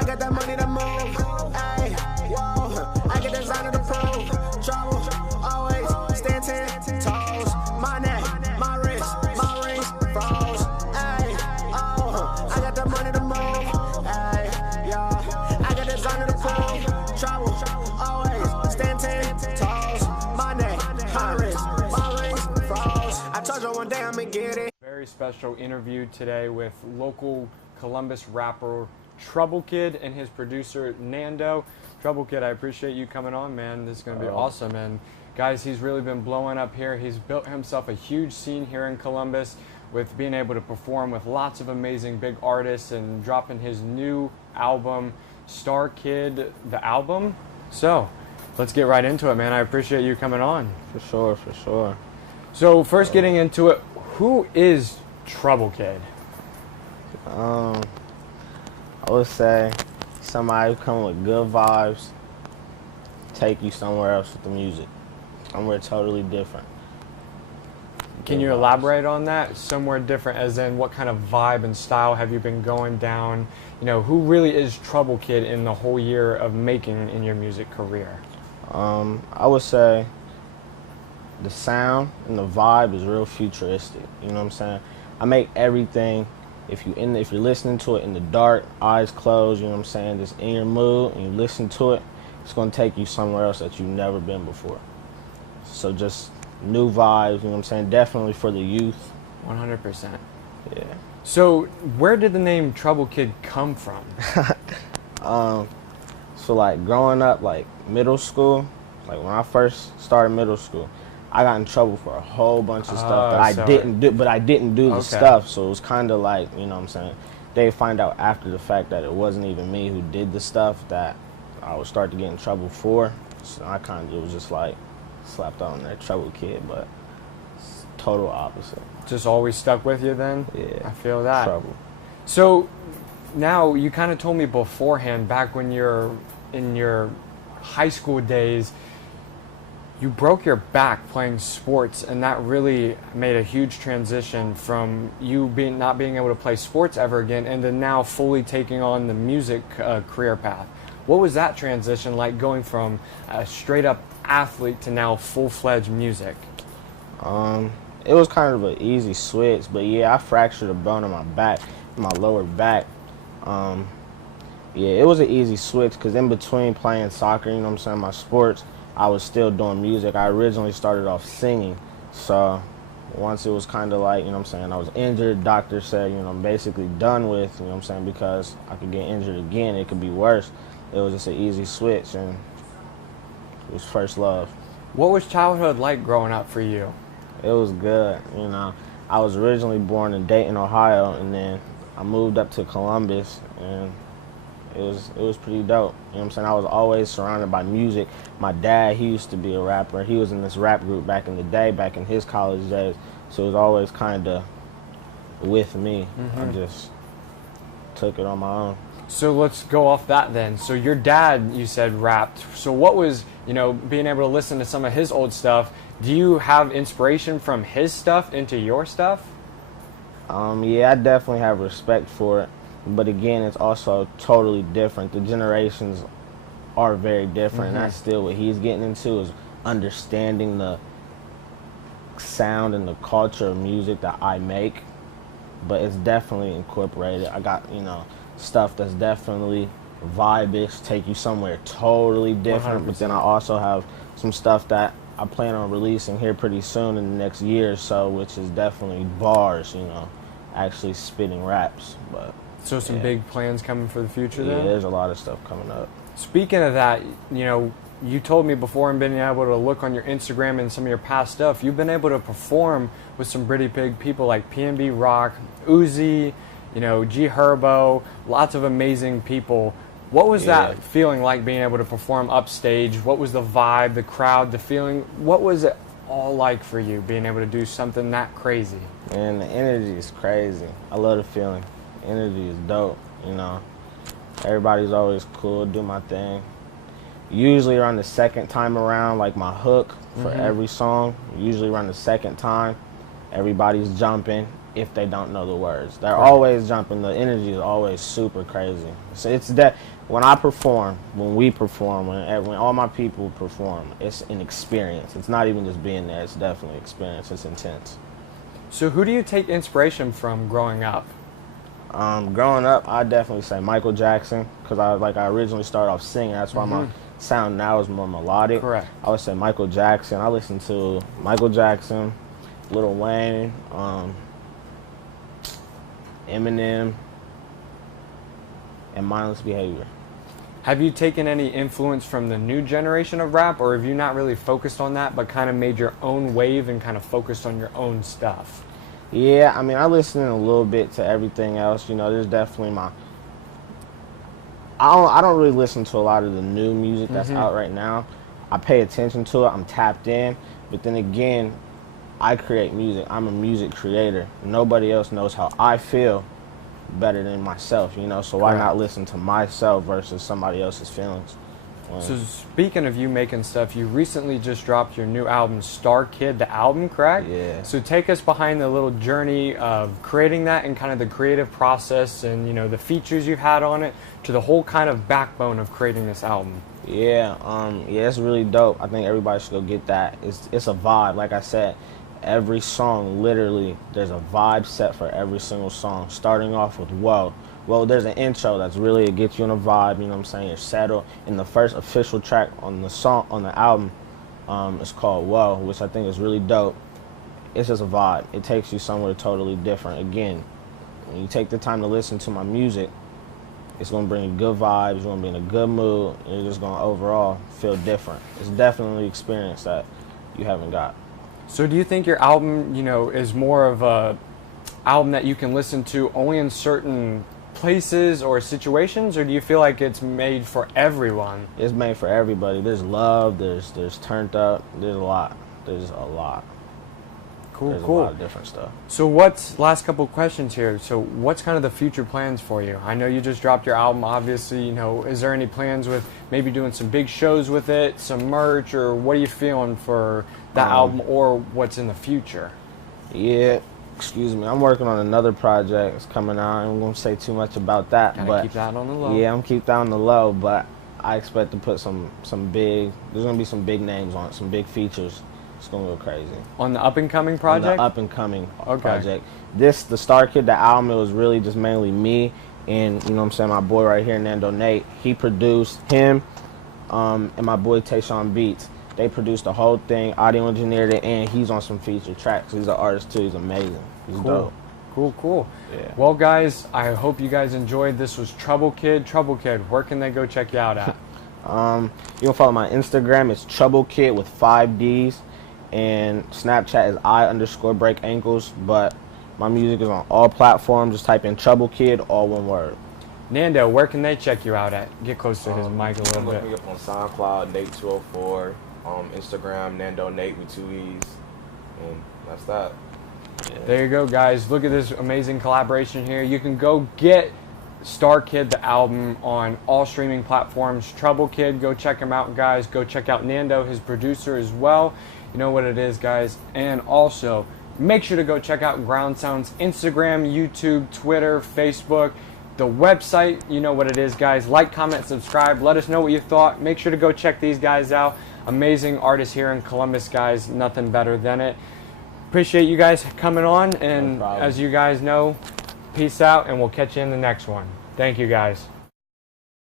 I got that money to move. Ay, whoa, I get designer to prove. Trouble, always stand 10 toes. My neck, my wrist, my rings froze. Ay, oh, I got that money to move. Ay, yeah, I got designer to prove. Trouble, always stand 10 toes. My neck, my wrist, my rings froze. I told you one day I'ma get it. Very special interview today with local Columbus rapper Trouble Kid and his producer Nando. Trouble Kid, I appreciate you coming on, man. This is going to be awesome. And guys, he's really been blowing up here. He's built himself a huge scene here in Columbus with being able to perform with lots of amazing big artists and dropping his new album, Star Kid, the album. So let's get right into it, man. I appreciate you coming on. For sure, for sure. So first getting into it, who is Trouble Kid? I would say somebody who come with good vibes, take you somewhere else with the music, somewhere totally different. Can you elaborate on that? Somewhere different, as in what kind of vibe and style have you been going down? You know, who really is Trouble Kid in the whole year of making in your music career? I would say the sound and the vibe is real futuristic. You know what I'm saying? I make everything. If you're listening to it in the dark, eyes closed, you know what I'm saying, just in your mood, and you listen to it, it's going to take you somewhere else that you've never been before. So just new vibes, you know what I'm saying, definitely for the youth. 100%. Yeah. So where did the name Trouble Kid come from? So like growing up, like middle school, like when I first started middle school, I got in trouble for a whole bunch of stuff that I didn't do, but I didn't do the stuff. So it was kind of like, you know what I'm saying, they find out after the fact that it wasn't even me who did the stuff that I would start to get in trouble for. So I kind of, it was just like slapped on that Trouble Kid, but it's total opposite. Just always stuck with you then? Yeah. I feel that. Trouble. So now you kind of told me beforehand, back when you're in your high school days, you broke your back playing sports, and that really made a huge transition from you not being able to play sports ever again into now fully taking on the music career path. What was that transition like, going from a straight up athlete to now full-fledged music? It was kind of an easy switch, but yeah, I fractured a bone in my back, my lower back. Yeah, it was an easy switch because in between playing soccer, you know what I'm saying, my sports, I was still doing music. I originally started off singing, so once it was kind of like, you know what I'm saying, I was injured, doctor said, you know, I'm basically done with, you know what I'm saying, because I could get injured again, it could be worse. It was just an easy switch, and it was first love. What was childhood like growing up for you? It was good, you know. I was originally born in Dayton, Ohio, and then I moved up to Columbus, and it was pretty dope. You know what I'm saying? I was always surrounded by music. My dad, he used to be a rapper. He was in this rap group back in the day, back in his college days. So it was always kind of with me. I just took it on my own. So let's go off that then. So your dad, you said, rapped. So what was, you know, being able to listen to some of his old stuff, do you have inspiration from his stuff into your stuff? Yeah, I definitely have respect for it. But again, it's also totally different. The generations are very different, and that's still what he's getting into, is understanding the sound and the culture of music that I make. But it's definitely incorporated. I got, you know, stuff that's definitely vibe-ish, take you somewhere totally different. 100%. But then I also have some stuff that I plan on releasing here pretty soon in the next year or so, which is definitely bars, you know, actually spitting raps. But so some big plans coming for the future then? Yeah, there's a lot of stuff coming up. Speaking of that, you know, you told me before, and being able to look on your Instagram and some of your past stuff, you've been able to perform with some pretty big people like PNB Rock, Uzi, you know, Gherbo, lots of amazing people. What was that feeling like, being able to perform upstage? What was the vibe, the crowd, the feeling? What was it all like for you, being able to do something that crazy? Man, the energy is crazy. I love the feeling. Energy is dope, you know. Everybody's always cool, do my thing. Usually around the second time around, like my hook for every song, usually around the second time, everybody's jumping, if they don't know the words. They're always jumping. The energy is always super crazy. So it's that when I perform, when we perform, when all my people perform, it's an experience. It's not even just being there. It's definitely an experience. It's intense. So who do you take inspiration from growing up? Growing up, I definitely say Michael Jackson, because I originally started off singing. That's why my sound now is more melodic. Correct. I would say Michael Jackson. I listen to Michael Jackson, Lil Wayne, Eminem, and Mindless Behavior. Have you taken any influence from the new generation of rap, or have you not really focused on that, but kind of made your own wave and kind of focused on your own stuff? Yeah, I mean, I listen a little bit to everything else. You know, there's definitely I don't really listen to a lot of the new music that's out right now. I pay attention to it. I'm tapped in. But then again, I create music. I'm a music creator. Nobody else knows how I feel better than myself, you know? So why not listen to myself versus somebody else's feelings? So speaking of you making stuff, you recently just dropped your new album, Star Kid, the album, correct? Yeah. So take us behind the little journey of creating that and kind of the creative process and, you know, the features you've had on it to the whole kind of backbone of creating this album. Yeah, it's really dope. I think everybody should go get that. It's a vibe. Like I said, every song, literally, there's a vibe set for every single song, starting off with Whoa. Well, there's an intro that's really, it gets you in a vibe, you know what I'm saying? You're settled. And the first official track on the album is called Whoa, which I think is really dope. It's just a vibe. It takes you somewhere totally different. Again, when you take the time to listen to my music, it's going to bring you good vibes, you're going to be in a good mood, and you're just going to overall feel different. It's definitely an experience that you haven't got. So do you think your album, you know, is more of a album that you can listen to only in certain places or situations, or do you feel like it's made for everyone? It's made for everybody. There's love, there's turned up, there's a lot. There's a lot. Cool, There's cool. a lot of different stuff. So last couple questions here. So what's kind of the future plans for you? I know you just dropped your album, obviously, you know, is there any plans with maybe doing some big shows with it, some merch, or what are you feeling for that album or what's in the future? Yeah, excuse me. I'm working on another project. It's coming out. I'm going to say too much about that. Gotta keep that on the low. Yeah, I'm keep that on the low, but I expect to put some big, there's going to be some big names on it, some big features. It's going to go crazy. On the up-and-coming project? On the up-and-coming project. The Star Kid, the album, it was really just mainly me and, you know what I'm saying, my boy right here, Nando Nate. He produced him and my boy Tayshawn Beats. They produced the whole thing, audio engineered it, and he's on some featured tracks. He's an artist too. He's amazing. He's dope. Cool. Yeah. Well, guys, I hope you guys enjoyed. This was Trouble Kid. Trouble Kid, where can they go check you out at? You can follow my Instagram. It's Trouble Kid with 5 Ds. And Snapchat is I_break ankles. But my music is on all platforms. Just type in Trouble Kid, all one word. Nando, where can they check you out at? Get close to his mic a little bit. Look me up on SoundCloud, Nate204. Instagram, Nando Nate with 2 E's. And that's that. Yeah. There you go, guys. Look at this amazing collaboration here. You can go get Star Kid, the album, on all streaming platforms. Trouble Kid, go check him out, guys. Go check out Nando, his producer, as well. You know what it is, guys. And also, make sure to go check out GroundSounds Instagram, YouTube, Twitter, Facebook, the website. You know what it is, guys. Like, comment, subscribe. Let us know what you thought. Make sure to go check these guys out. Amazing artists here in Columbus, guys. Nothing better than it. Appreciate you guys coming on. And as you guys know, peace out, and we'll catch you in the next one. Thank you, guys.